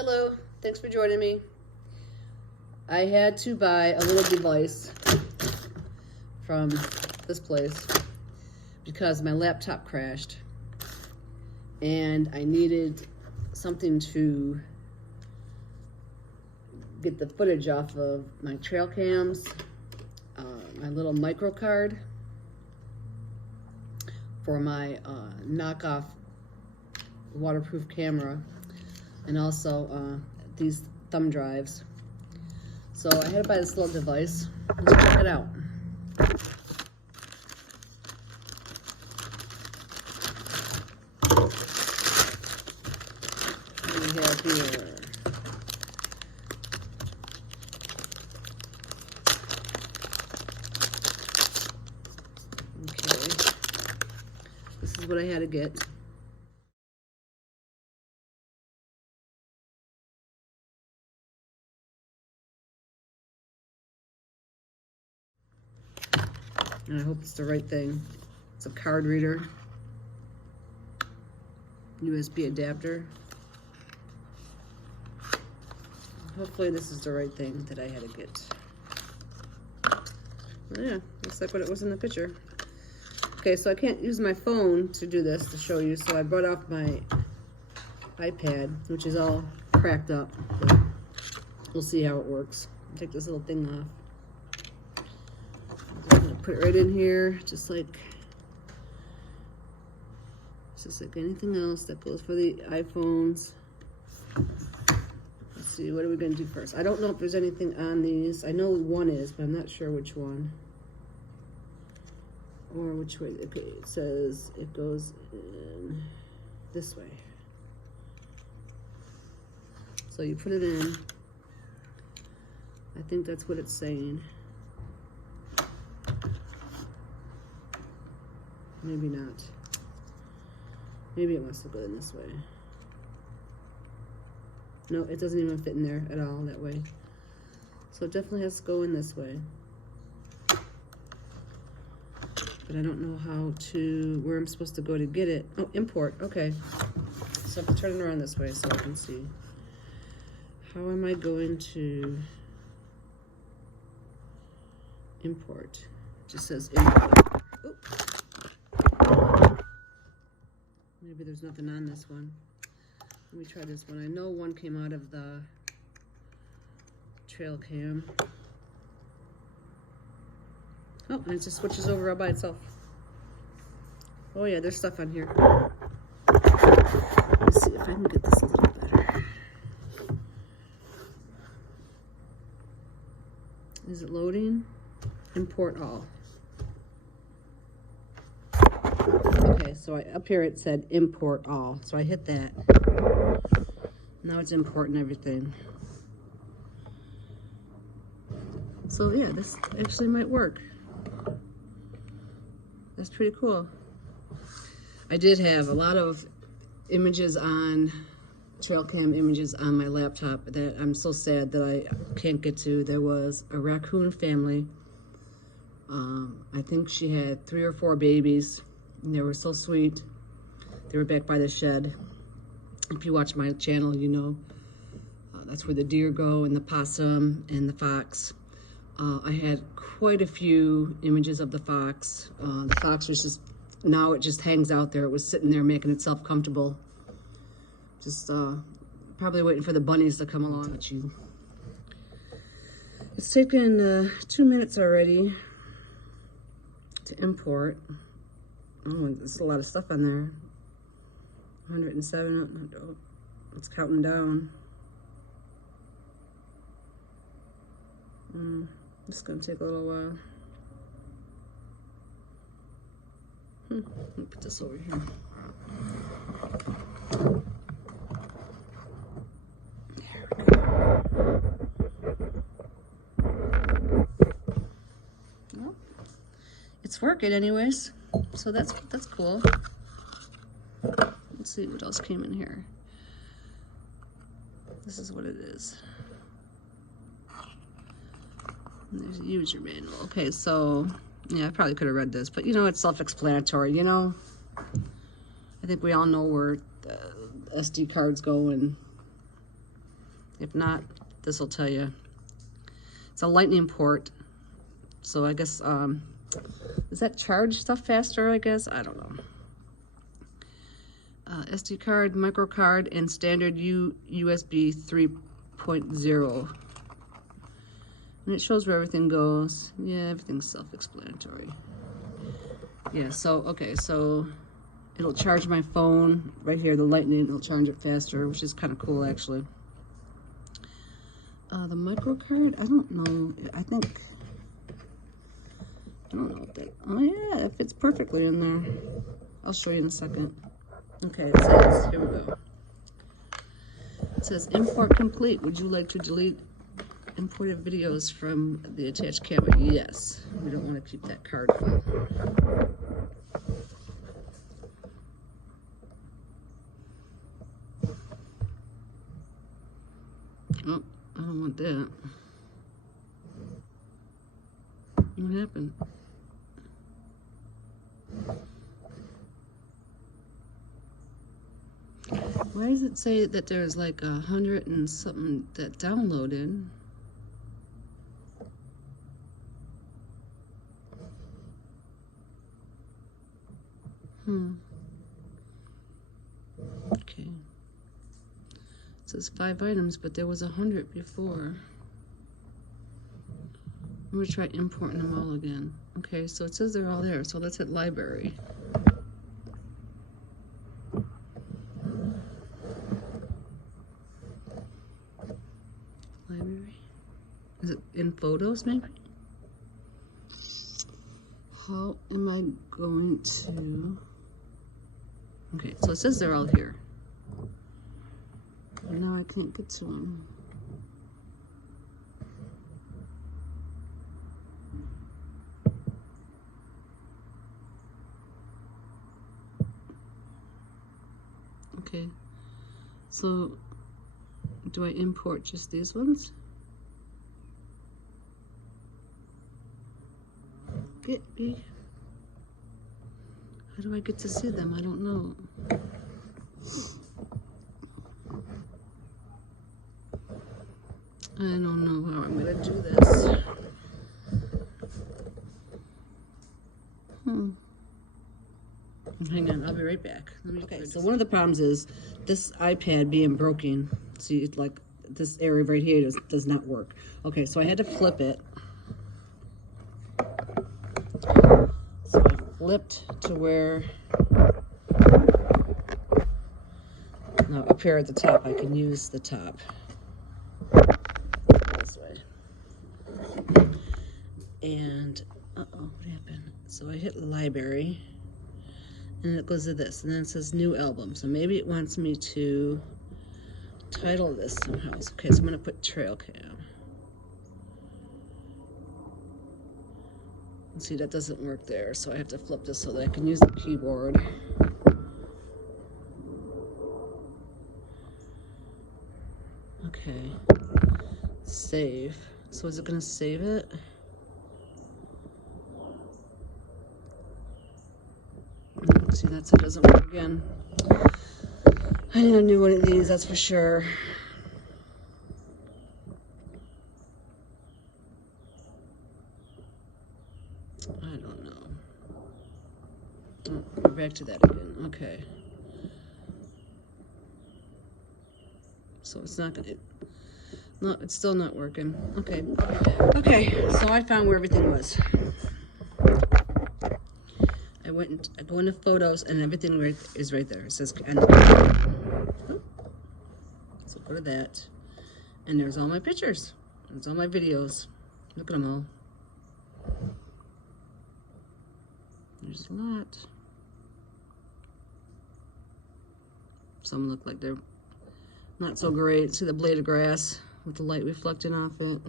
Hello, thanks for joining me. I had to buy a little device from this place because my laptop crashed and I needed something to get the footage off of my trail cams, my little micro card for my knockoff waterproof camera, and also these thumb drives. So I had to buy this little device. Let's check it out. What do we have here? Okay, this is what I had to get. And I hope it's the right thing. It's a card reader, USB adapter. Hopefully this is the right thing that I had to get. Oh yeah, looks like what it was in the picture. Okay, so I can't use my phone to do this, to show you, so I brought off my iPad, which is all cracked up. But we'll see how it works. I'll take this little thing off. I'm gonna put it right in here, just like anything else that goes for the iPhones. Let's see, what are we gonna do first? I don't know if there's anything on these. I know one is, but I'm not sure which one. Or which way. Okay, it says it goes in this way. So you put it in. I think that's what it's saying. Maybe not. Maybe it wants to go in this way. No, it doesn't even fit in there at all that way. So it definitely has to go in this way. But I don't know where I'm supposed to go to get it. Oh, import, okay. So I have to turn it around this way so I can see. How am I going to import? It just says import. Oop. Maybe there's nothing on this one. Let me try this one. I know one came out of the trail cam. Oh, and it just switches over all by itself. Oh yeah, there's stuff on here. Let's see if I can get this a little better. Is it loading? Import all. Okay, so up here it said import all. So I hit that. Now it's importing everything. So yeah, this actually might work. That's pretty cool. I did have a lot of images trail cam images on my laptop that I'm so sad that I can't get to. There was a raccoon family. I think she had 3 or 4 babies. And they were so sweet. They were back by the shed. If you watch my channel, you know that's where the deer go, and the possum and the fox. I had quite a few images of the fox. The fox was just, now it just hangs out there. It was sitting there making itself comfortable. Just probably waiting for the bunnies to come along. It's taken 2 minutes already to import. Oh, there's a lot of stuff on there. 107, oh, it's counting down. It's gonna take a little while. Let me put this over here. There we go. Well, it's working anyways. So that's cool. Let's see what else came in here. This is what it is. And there's a user manual. Okay, so yeah, I probably could have read this, but you know, it's self-explanatory, you know. I think we all know where the SD cards go and If not, this will tell you. It's a lightning port. So I guess, does that charge stuff faster, I guess? I don't know. SD card, micro card, and standard USB 3.0. And it shows where everything goes. Yeah, everything's self-explanatory. Yeah, so, okay, so it'll charge my phone right here, the lightning, it'll charge it faster, which is kind of cool, actually. The micro card, I don't know, I don't know what that, oh yeah, it fits perfectly in there. I'll show you in a second. Okay, it says, here we go. It says, import complete. Would you like to delete imported videos from the attached camera? Yes. We don't want to keep that card full. Oh, I don't want that. What happened? Why does it say that there's like 100 and something that downloaded? Okay. It says 5 items, but there was 100 before. I'm gonna try importing them all again. Okay, so it says they're all there, so let's hit library. Library? Is it in photos, maybe? How am I going to... Okay, so it says they're all here. But now I can't get to them. Okay, so do I import just these ones? Get me. How do I get to see them? I don't know. I don't know how I'm gonna do this. Hang on, I'll be right back. Okay, so one of the problems is this iPad being broken. See, it's like this area right here does not work. Okay, so I had to flip it. So I flipped to where, now up here at the top, I can use the top. This way. And, uh-oh, what happened? So I hit library. And it goes to this, and then it says new album. So maybe it wants me to title this somehow. Okay, so I'm gonna put trail cam. And see, that doesn't work there, so I have to flip this so that I can use the keyboard. Okay, save. So is it gonna save it? See, that's it, doesn't work again. I need a new one of these, that's for sure. I don't know. Oh, we're back to that again. Okay. So it's not gonna. No, it's still not working. Okay. Okay. So I found where everything was. I go into photos and everything is right there. It says end. So go to that, and there's all my pictures. There's all my videos. Look at them all. There's a lot. Some look like they're not so great. See the blade of grass with the light reflecting off it.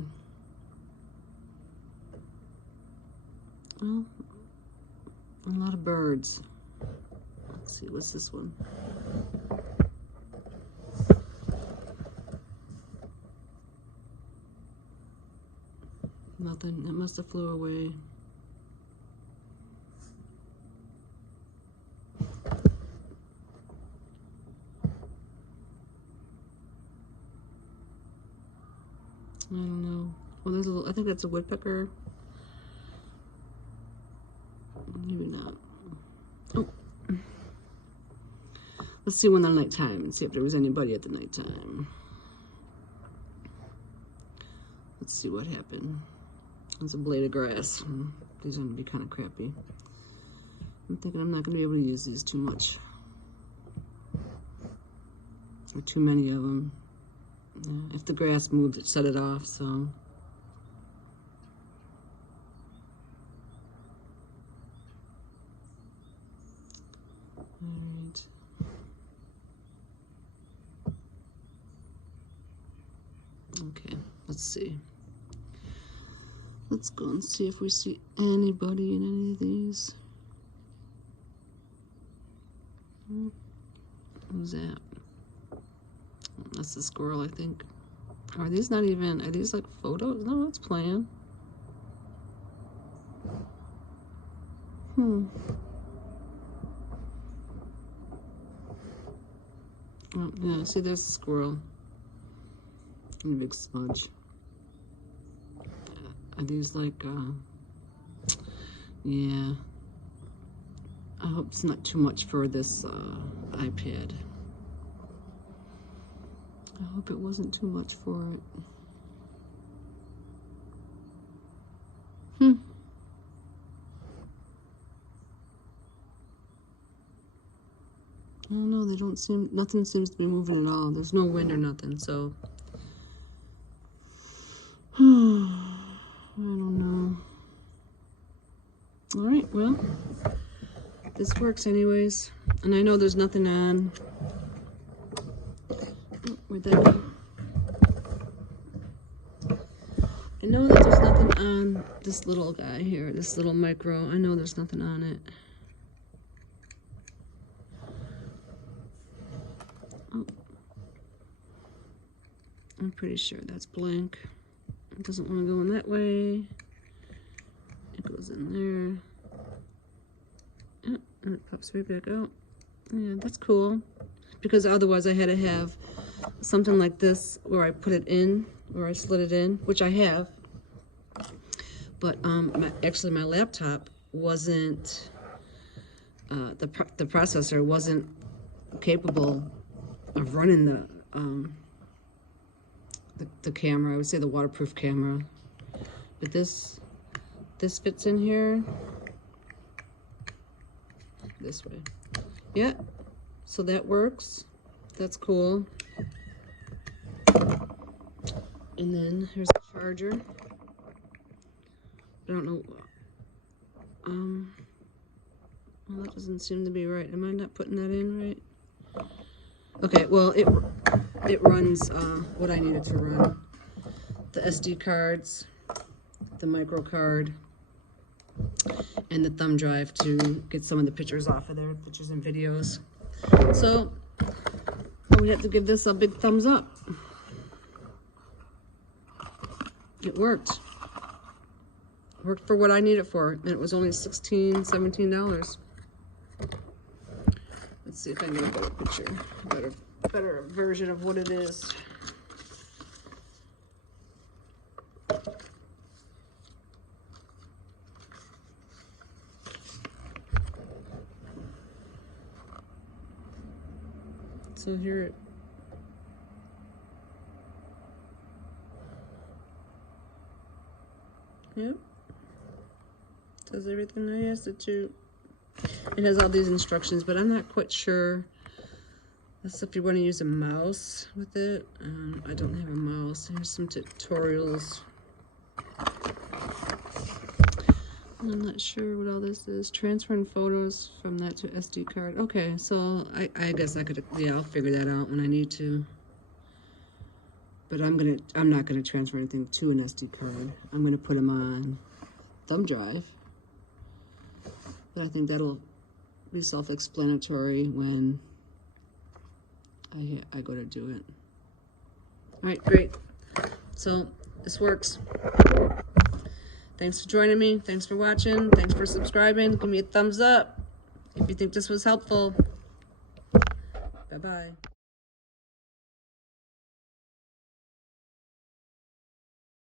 Oh, a lot of birds. Let's see, what's this one? Nothing. It must have flew away. I don't know. Well, there's a little, I think that's a woodpecker. Maybe not. Oh. Let's see when the nighttime and see if there was anybody at the nighttime. Let's see what happened. It's a blade of grass. These are going to be kind of crappy. I'm thinking I'm not going to be able to use these too much. Or too many of them. Yeah, if the grass moved, it set it off, so. Alright. Okay, let's see. Let's go and see if we see anybody in any of these. Who's that? That's the squirrel, I think. Are these not even, are these like photos? No, it's playing. Oh, yeah, see, there's the squirrel. And a big smudge. Are these like, yeah. I hope it's not too much for this iPad. I hope it wasn't too much for it. I don't know, they don't seem, nothing seems to be moving at all. There's no wind or nothing, so. I don't know. All right, well, this works anyways. And I know there's nothing on. Oh, where'd that go? I know that there's nothing on this little guy here, this little micro. I know there's nothing on it. Oh. I'm pretty sure that's blank. It doesn't want to go in that way. It goes in there. Oh, and it pops right back out. Yeah, that's cool. Because otherwise I had to have something like this where I put it in, where I slid it in, which I have. But actually my laptop wasn't, the processor wasn't capable of running the camera. I would say the waterproof camera. But this fits in here this way. Yeah, so that works. That's cool. And then here's the charger. I don't know. Well, that doesn't seem to be right. Am I not putting that in right? Okay, well, it runs what I needed to run. The SD cards, the micro card, and the thumb drive to get some of the pictures off of there, pictures and videos. So, we have to give this a big thumbs up. It worked. Worked for what I need it for, and it was only $16, $17. Let's see if I can get a better picture, better version of what it is. So here yep. Does everything I asked it to. It has all these instructions, but I'm not quite sure. That's if you want to use a mouse with it. I don't have a mouse. Here's some tutorials. I'm not sure what all this is. Transferring photos from that to SD card. Okay, so I guess I could, yeah, I'll figure that out when I need to. But I'm not gonna transfer anything to an SD card. I'm gonna put them on thumb drive. But I think that'll be self-explanatory when I go to do it. All right, great. So this works. Thanks for joining me. Thanks for watching. Thanks for subscribing. Give me a thumbs up if you think this was helpful. Bye-bye.